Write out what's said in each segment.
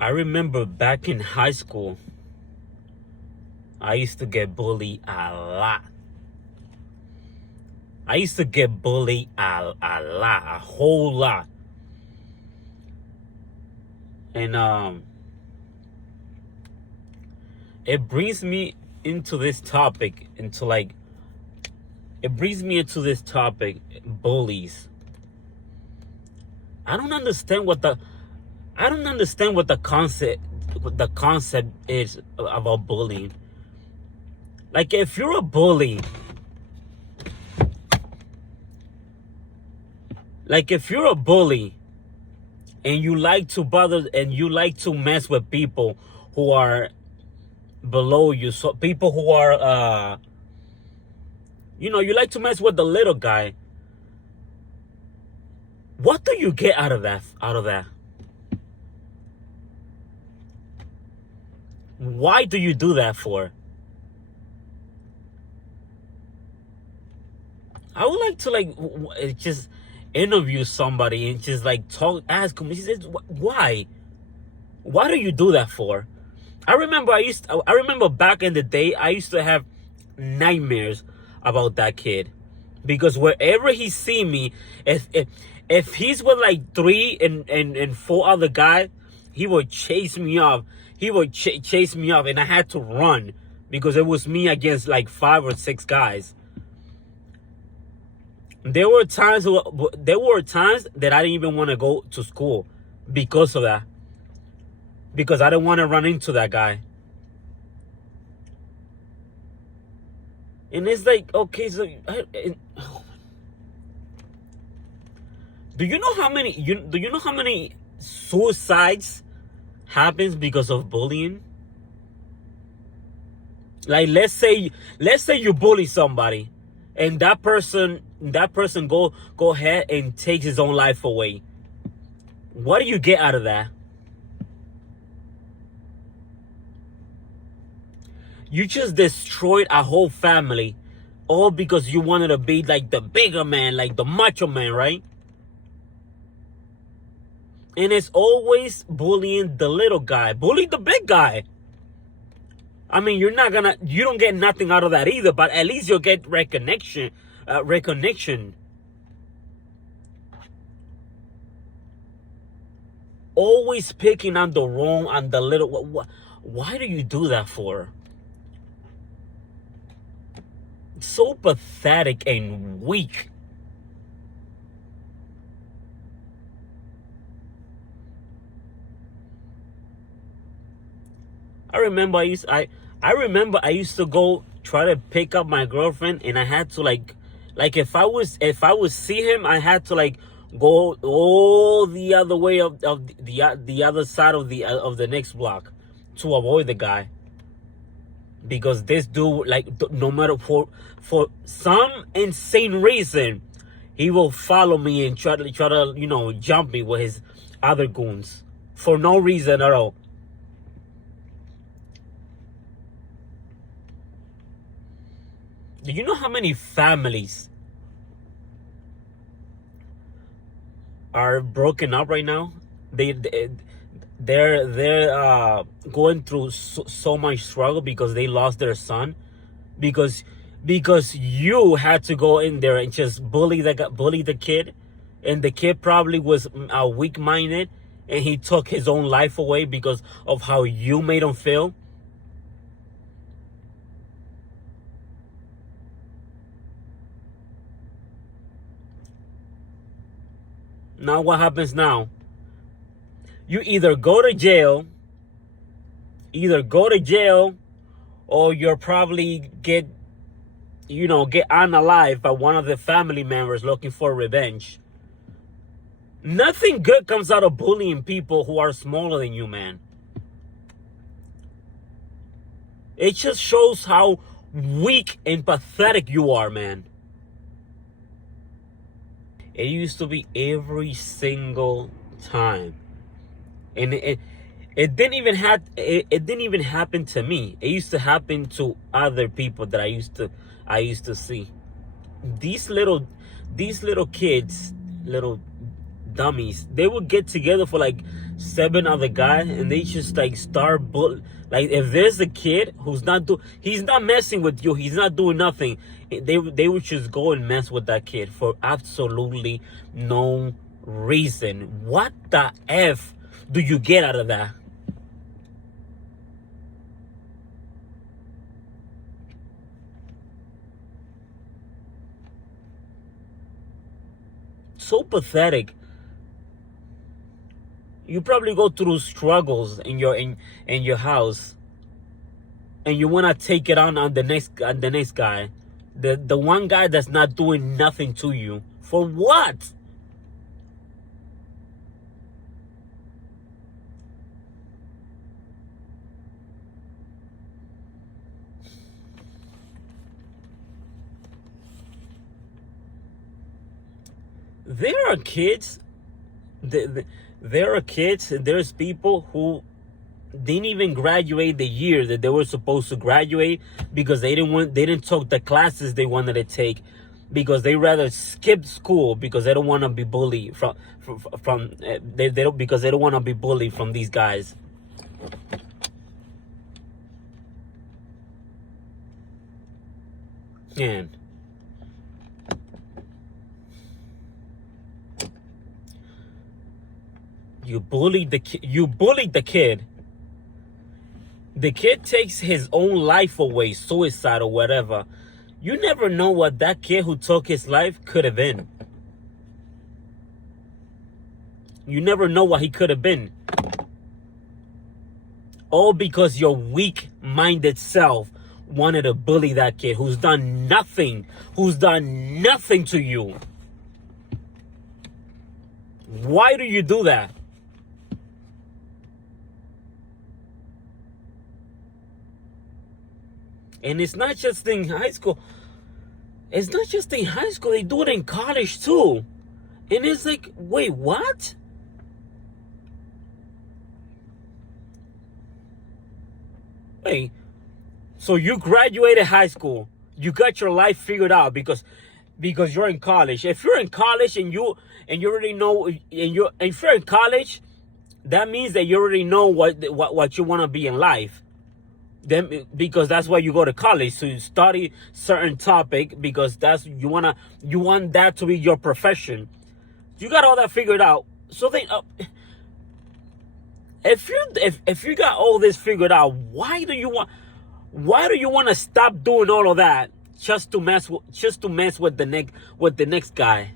I remember back in high school, I used to get bullied a lot. I used to get bullied a lot, a whole lot. And it brings me into this topic, bullies. I don't understand what the concept is about bullying. Like, if you're a bully, and you like to bother and you like to mess with people who are below you, so people who are you like to mess with the little guy, what do you get out of that? Why do you do that for? I would like to just interview somebody and just ask them. He says, why do you do that for? I remember back in the day, I used to have nightmares about that kid, because wherever he see me, if he's with like 3 and 4 other guys, he would chase me off. Chase me off, and I had to run because it was me against like 5 or 6 guys. There were times that I didn't even want to go to school because of that. Because I didn't want to run into that guy. And it's like, okay, so do you know how many suicides happens because of bullying? Like, let's say you bully somebody, and that person go ahead and takes his own life away. What do you get out of that? You just destroyed a whole family, all because you wanted to be like the bigger man, like the macho man, right? And it's always bullying the little guy. Bully the big guy. I mean, you don't get nothing out of that either, but at least you'll get recognition. Always picking on the wrong and the little. Why do you do that for? So pathetic and weak. I remember I used to go try to pick up my girlfriend, and I had to if I would see him, I had to go all the other way of the other side of the next block to avoid the guy. Because this dude, no matter for some insane reason, he will follow me and try to jump me with his other goons for no reason at all. Do you know how many families are broken up right now? They're going through so much struggle because they lost their son, because you had to go in there and just bully the kid, and the kid probably was weak-minded, and he took his own life away because of how you made him feel. Now what happens now? You either go to jail, or you're probably get unalived by one of the family members looking for revenge. Nothing good comes out of bullying people who are smaller than you, man. It just shows how weak and pathetic you are, man. It used to be every single time. And it didn't even happen to me. It used to happen to other people that I used to see. These little kids, little dummies. They would get together for like 7 other guys, and they just like start like if there's a kid who's he's not messing with you, he's not doing nothing. They would just go and mess with that kid for absolutely no reason. What the F do you get out of that? So pathetic. You probably go through struggles in your house, and you want to take it on the next guy, the one guy that's not doing nothing to you. For what? There are kids. There are kids. There's people who didn't even graduate the year that they were supposed to graduate because they didn't take the classes they wanted to take, because they rather skip school because they don't want to be bullied they don't, because they don't want to be bullied from these guys. Man. You bullied the kid. You bullied the kid. The kid takes his own life away, suicide or whatever. You never know what that kid who took his life could have been. You never know what he could have been. All because your weak-minded self wanted to bully that kid who's done nothing. Who's done nothing to you. Why do you do that? And it's not just in high school. It's not just in high school. They do it in college too. And it's like, wait, what? Wait. So you graduated high school. You got your life figured out because you're in college. If you're in college and you already know, if you're in college, that means that you already know what you want to be in life. Then, because that's why you go to college, so you study certain topic because you want that to be your profession. You got all that figured out. So then, if you got all this figured out, why do you want to stop doing all of that just to mess with the next guy?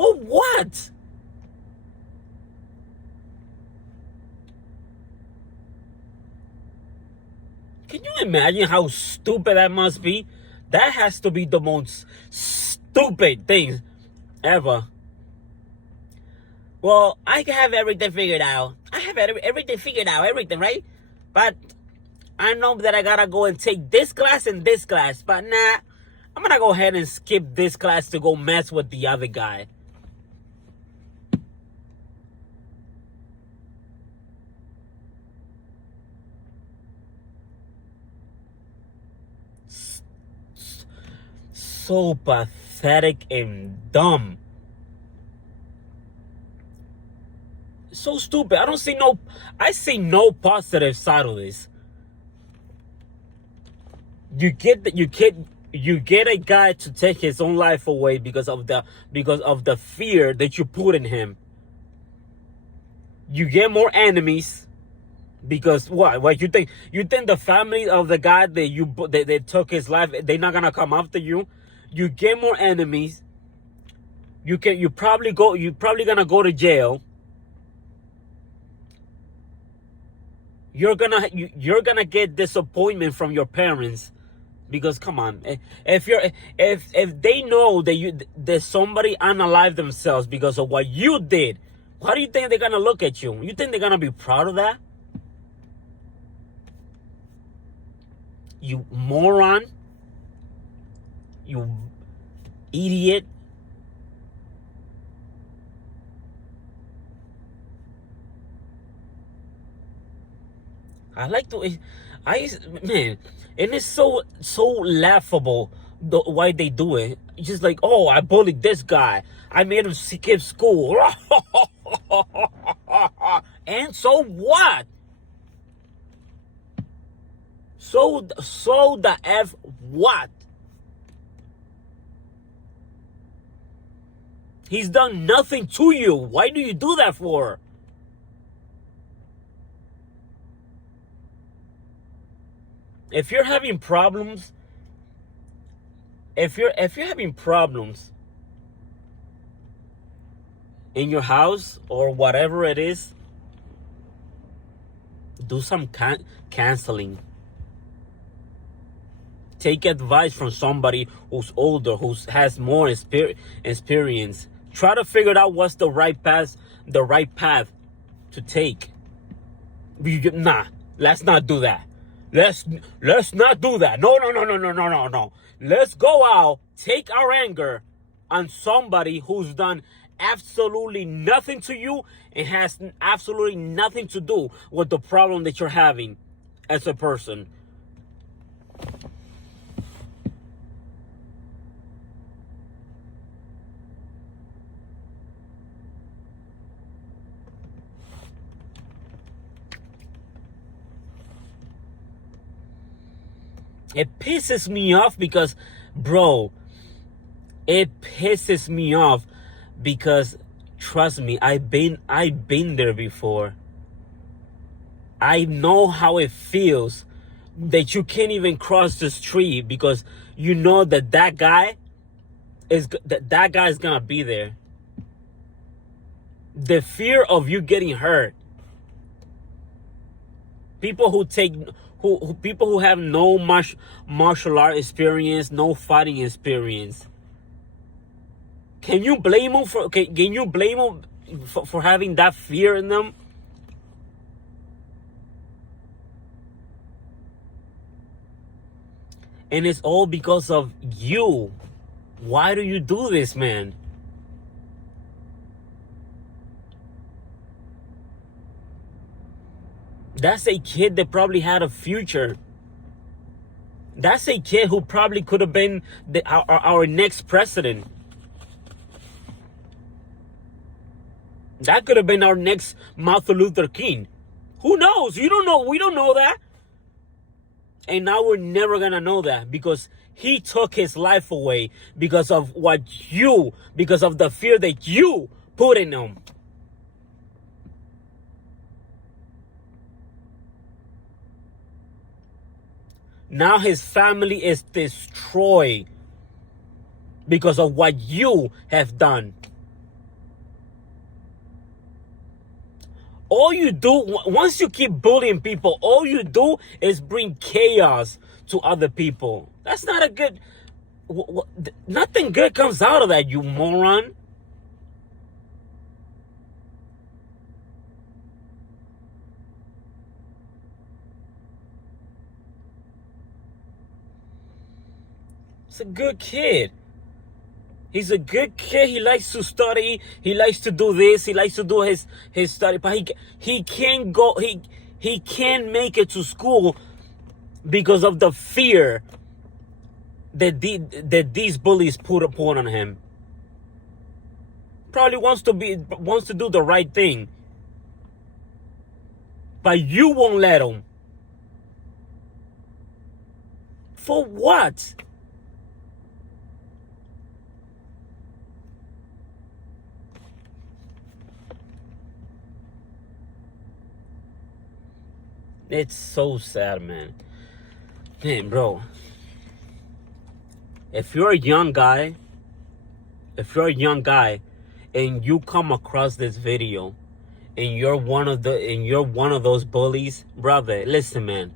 For what? Can you imagine how stupid that must be? That has to be the most stupid thing ever. Well, I have everything figured out. I have everything figured out, everything, right? But I know that I gotta go and take this class and this class. But nah, I'm gonna go ahead and skip this class to go mess with the other guy. So pathetic and dumb. So stupid. I see no positive side of this. You get a guy to take his own life away because of the fear that you put in him. You get more enemies because what you think the family of the guy that took his life, they're not gonna come after you. You get more enemies. You're probably gonna go to jail. You're gonna get disappointment from your parents because come on, if they know that somebody unalived themselves because of what you did, how do you think they're gonna look at you? You think they're gonna be proud of that? You moron. You idiot. I Man, and it's so laughable why they do it. It's just like, oh, I bullied this guy. I made him skip school. And so what? So the F what? He's done nothing to you. Why do you do that for? If you're having problems, if you're having problems in your house or whatever it is, do some canceling. Take advice from somebody who's older, who has more experience. Try to figure out what's the right path to take. Nah, let's not do that. Let's not do that. No. Let's go out, take our anger on somebody who's done absolutely nothing to you and has absolutely nothing to do with the problem that you're having as a person. It pisses me off because, bro, it pisses me off because, trust me, I've been there before. I know how it feels that you can't even cross the street because you know that guy is gonna be there. The fear of you getting hurt. People who have no martial art experience, no fighting experience. Can you blame them for having that fear in them? And it's all because of you. Why do you do this, man? That's a kid that probably had a future. That's a kid who probably could have been our next president. That could have been our next Martin Luther King. Who knows? You don't know. We don't know that. And now we're never going to know that because he took his life away because of because of the fear that you put in him. Now his family is destroyed because of what you have done. All you do, once you keep bullying people, all you do is bring chaos to other people. That's not a good, nothing good comes out of that, you moron. He's a good kid. He's a good kid. He likes to study. He likes to do this. He likes to do his study. But he can't go. He can't make it to school because of the fear that these bullies put on him. Probably wants to do the right thing, but you won't let him. For what? It's so sad, man. Man, bro. If you're a young guy and you come across this video and you're one of those bullies, brother, listen, man.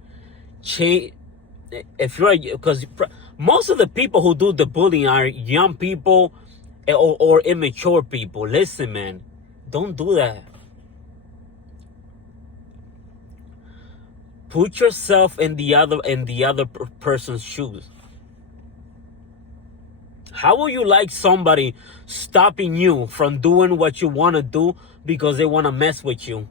Because most of the people who do the bullying are young people or immature people. Listen, man. Don't do that. Put yourself in the other person's shoes. How will you like somebody stopping you from doing what you want to do because they want to mess with you?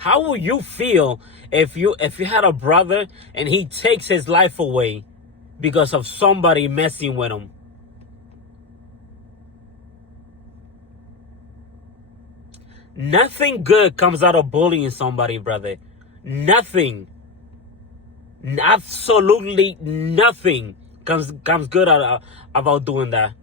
How would you feel if you had a brother and he takes his life away because of somebody messing with him? Nothing good comes out of bullying somebody, brother. Nothing. Absolutely nothing comes good out about doing that.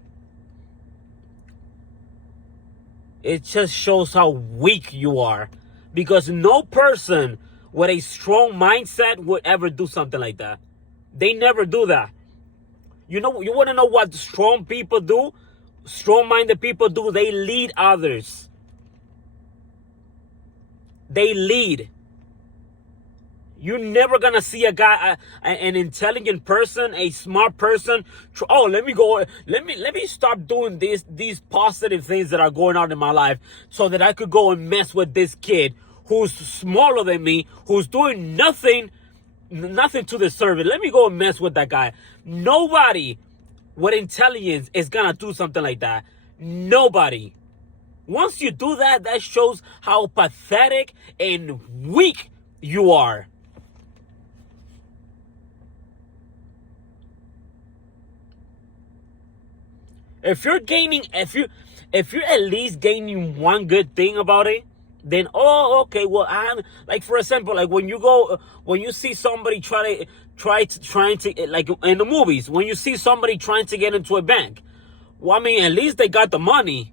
It just shows how weak you are. Because no person with a strong mindset would ever do something like that. They never do that. You want to know what strong people do? Strong-minded people do. They lead others. They lead. You're never gonna see a guy, an intelligent person, a smart person. Oh, let me stop doing these positive things that are going on in my life, so that I could go and mess with this kid who's smaller than me, who's doing nothing to deserve it. Let me go and mess with that guy. Nobody with intelligence is gonna do something like that. Nobody. Once you do that, that shows how pathetic and weak you are. If you're at least gaining one good thing about it, then okay, well, I'm like, for example, like when you see somebody trying to, like in the movies, when you see somebody trying to get into a bank, well, I mean, at least they got the money.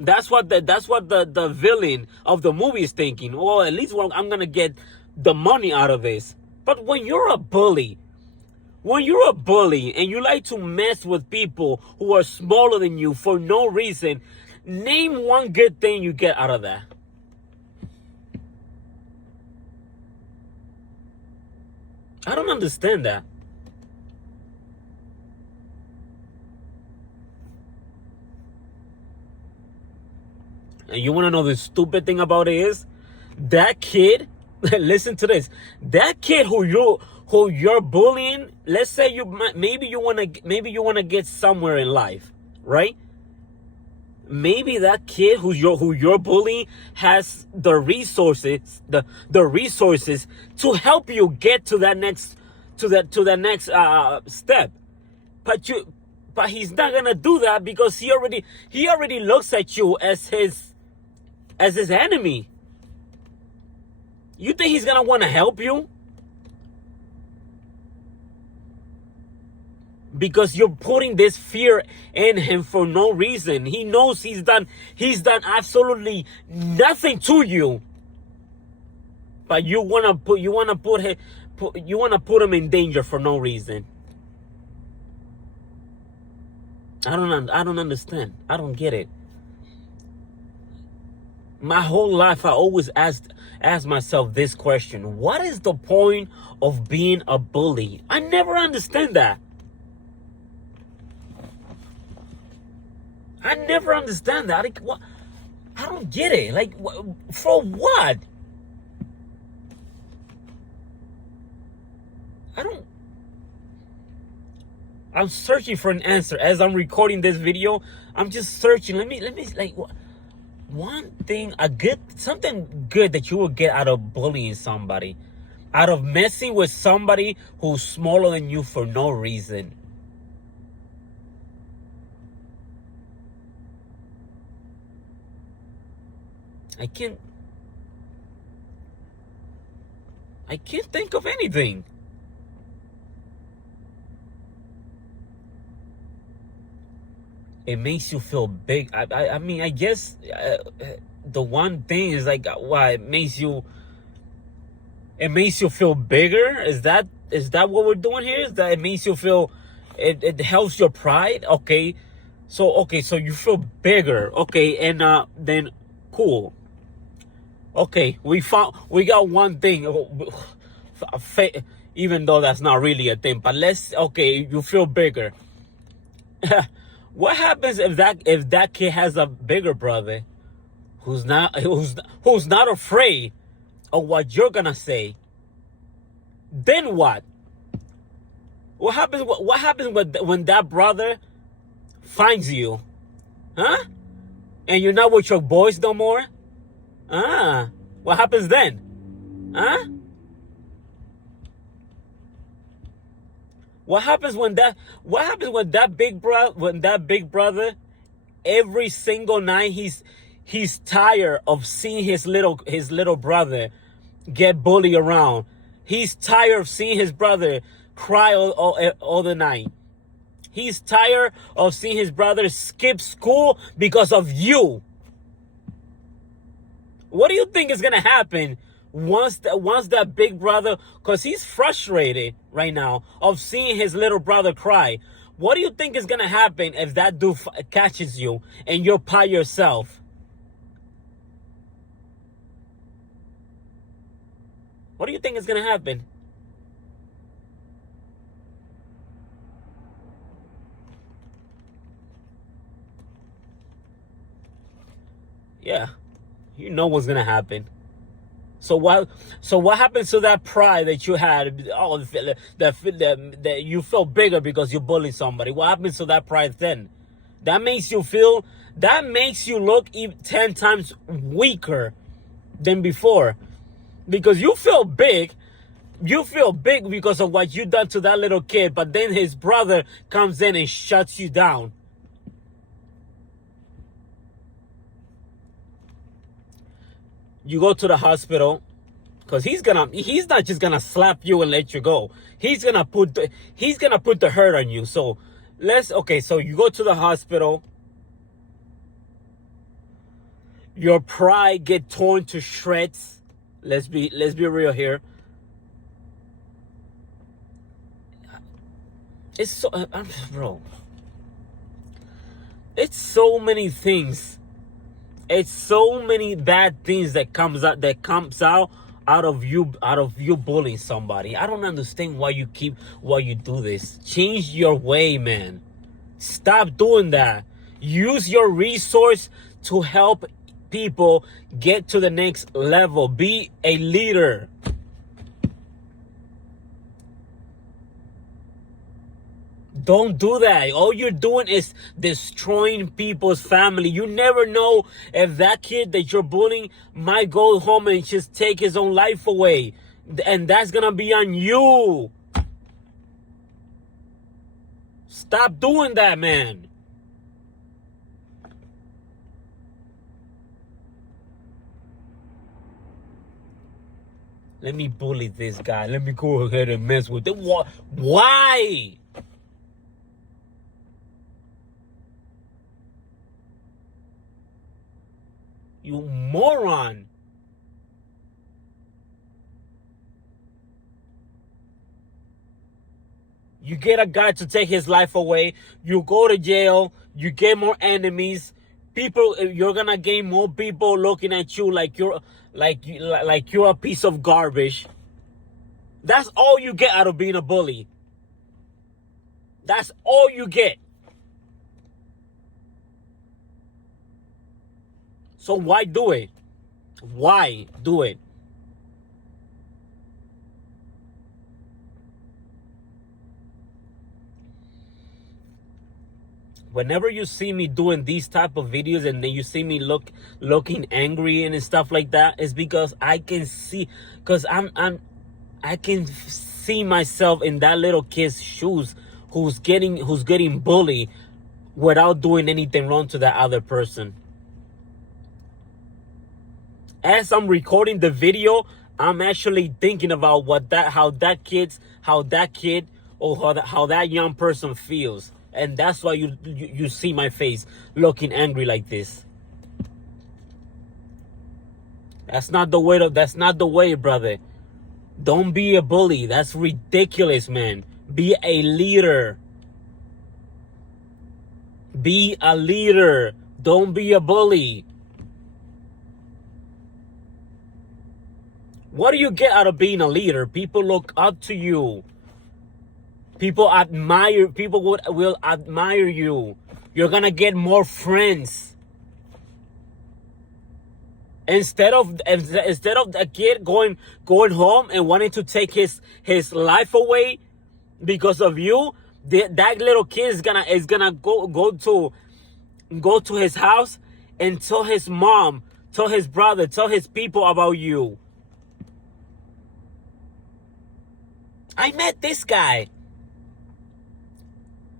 That's what the villain of the movie is thinking. Oh, at least, well, I'm gonna get the money out of this. But when you're a bully and you like to mess with people who are smaller than you for no reason, name one good thing you get out of that. I don't understand that. And you want to know the stupid thing about it is, that kid, listen to this, that kid who you're bullying, let's say maybe you want to get somewhere in life, right? Maybe that kid who you're bullying has the resources to help you get to that next step. But he's not gonna do that because he already looks at you as his enemy. You think he's gonna want to help you? Because you're putting this fear in him for no reason. He knows he's done absolutely nothing to you. But you wanna put him in danger for no reason. I don't understand. I don't get it. My whole life I always asked myself this question: what is the point of being a bully? I never understand that. I never understand that. Like, what? I don't get it. Like, for what? I'm searching for an answer as I'm recording this video. I'm just searching. Let me like, one thing, something good that you will get out of bullying somebody, out of messing with somebody who's smaller than you for no reason. I can't think of anything. It makes you feel big. I mean, I guess the one thing is like, why it makes you feel bigger. Is that what we're doing here? Is that it makes you feel, it helps your pride? Okay, so you feel bigger. Okay, and then cool. Okay, we got one thing, even though that's not really a thing. But you feel bigger. What happens if that kid has a bigger brother who's not afraid of what you're gonna say? Then what? What happens when that brother finds you? Huh? And you're not with your boys no more? What happens then? Huh? What happens when that big brother every single night he's tired of seeing his little brother get bullied around. He's tired of seeing his brother cry all the night. He's tired of seeing his brother skip school because of you. What do you think is gonna happen once that big brother, because he's frustrated right now of seeing his little brother cry. What do you think is gonna happen if that dude catches you and you're by yourself? What do you think is gonna happen? Yeah, you know what's gonna happen. So what happens to that pride that you had? Oh, that you felt bigger because you bullied somebody. What happens to that pride then? That makes you look even 10 times weaker than before, because you feel big. You feel big because of what you done to that little kid, but then his brother comes in and shuts you down. You go to the hospital, because he's not just gonna slap you and let you go. He's gonna put the hurt on you. So so you go to the hospital. Your pride get torn to shreds. Let's be real here. It's so bro. It's so many things. It's so many bad things that comes out of you bullying somebody. I don't understand why you do this. Change your way, man. Stop doing that. Use your resource to help people get to the next level. Be a leader. Don't do that. All you're doing is destroying people's family. You never know if that kid that you're bullying might go home and just take his own life away. And that's gonna be on you. Stop doing that, man. Let me bully this guy. Let me go ahead and mess with it. Why? You moron. You get a guy to take his life away. You go to jail. You get more enemies. You're gonna gain more people looking at you like you're a piece of garbage. That's all you get out of being a bully. That's all you get. So why do it? Why do it? Whenever you see me doing these type of videos and then you see me looking angry and stuff like that, it's because I can see, I can see myself in that little kid's shoes who's getting bullied without doing anything wrong to that other person. As I'm recording the video, I'm actually thinking about how that kid or how that young person feels. And that's why you see my face looking angry like this. That's not the way, brother. Don't be a bully. That's ridiculous, man. Be a leader. Be a leader. Don't be a bully. What do you get out of being a leader? People look up to you. People will admire you. You're gonna get more friends. Instead of the kid going home and wanting to take his life away because of you, that little kid is gonna go to his house and tell his mom, tell his brother, tell his people about you. I met this guy.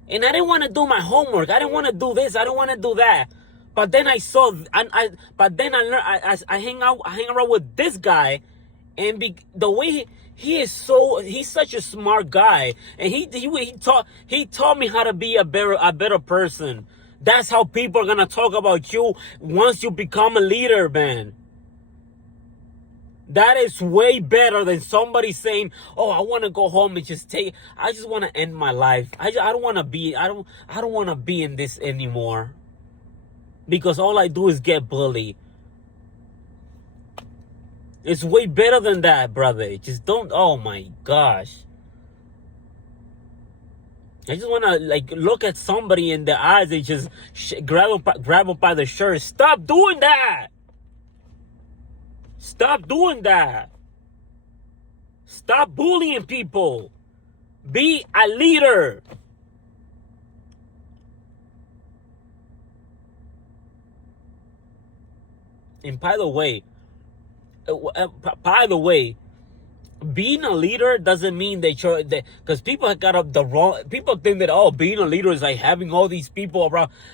And I didn't want to do my homework. I didn't want to do this. I didn't want to do that. But then I saw, but then I learned, I hang around with this guy, and the way he's such a smart guy, and he taught me how to be a better person. That's how people are gonna talk about you once you become a leader, man. That is way better than somebody saying, "Oh, I want to go home and I just want to end my life. I don't want to be. I don't want to be in this anymore, because all I do is get bullied." It's way better than that, brother. Just don't. Oh my gosh. I just want to like look at somebody in the eyes and just grab them by the shirt. Stop doing that. Stop doing that. Stop bullying people. Be a leader. And by the way, being a leader doesn't mean that you're because people have got up the wrong. People think that, oh, being a leader is like having all these people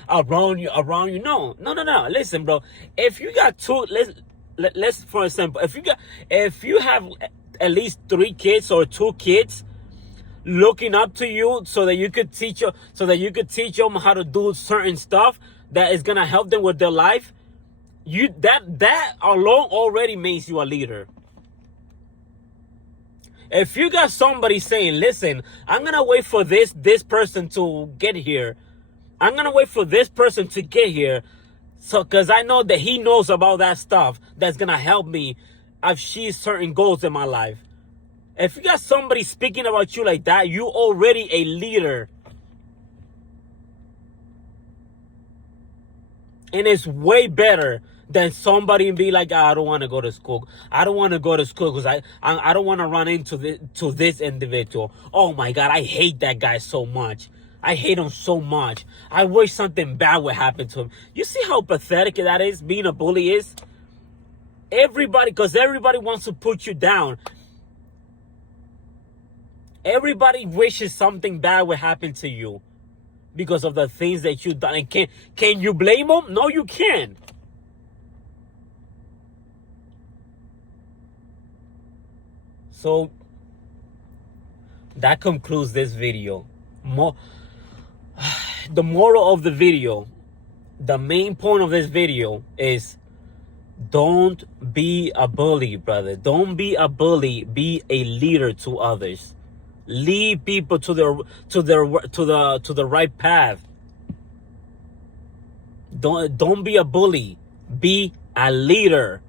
around you. No. Listen, bro. If you got let's for example, if you have at least 3 kids or 2 kids looking up to you, so that you could teach them how to do certain stuff that is gonna help them with their life, that alone already makes you a leader. If you got somebody saying, "Listen, I'm gonna wait for this person to get here. I'm gonna wait for this person to get here, so because I know that he knows about that stuff that's gonna help me achieve certain goals in my life." If you got somebody speaking about you like that, you already a leader. And it's way better than somebody be like, "I don't want to go to school. I don't want to go to school because I don't want to run into this individual. Oh my God, I hate that guy so much. I hate him so much. I wish something bad would happen to him." You see how pathetic that is, being a bully is? Because everybody wants to put you down. Everybody wishes something bad would happen to you because of the things that you've done. And can you blame them? No, you can't. So that concludes this video. The moral of the video, the main point of this video is, don't be a bully, brother. Don't be a bully. Be a leader to others. Lead people to the right path. Don't be a bully. Be a leader.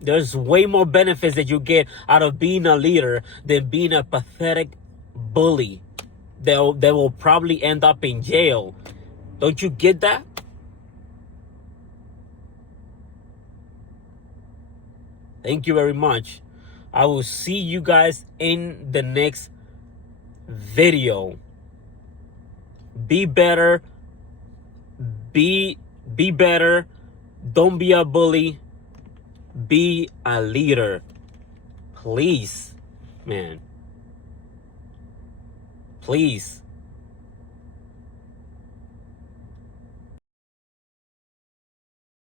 There's way more benefits that you get out of being a leader than being a pathetic bully that will probably end up in jail. Don't you get that? Thank you very much. I will see you guys in the next video. Be better. Be better. Don't be a bully. Be a leader. Please, man. Please.